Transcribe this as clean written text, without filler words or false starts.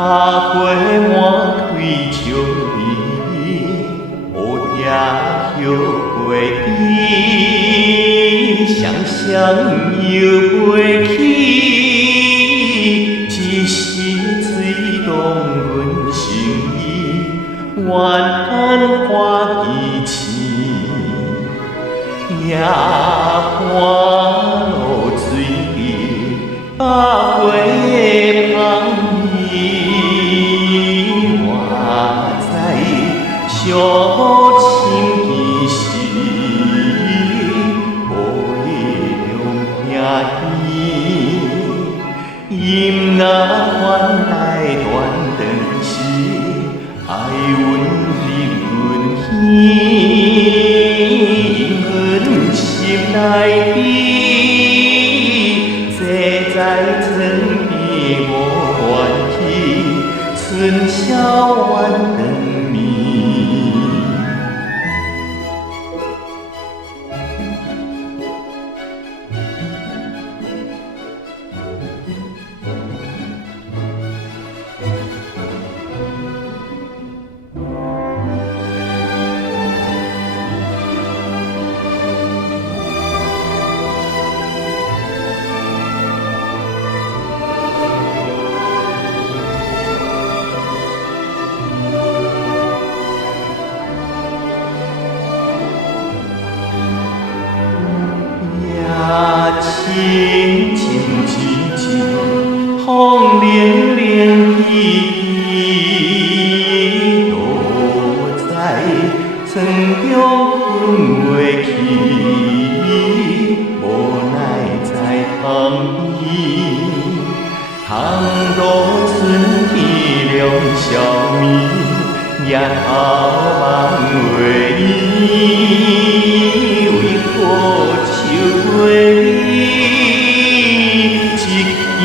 花满开笑意，乌叶摇过地，双双摇过去。一时吹动阮心意，愿干花枝青，野花露水滴，百花芳意。我知小心其实，无用兄弟。因那款待断肠时，爱阮日阮稀，阮心内悲，坐在床边无怨气，春宵怨长眠。清清寂寂，风凉凉起起，都在床中困袂去，无奈在旁边，倘若春天凉消眠，夜头梦回伊，为何秋月里一见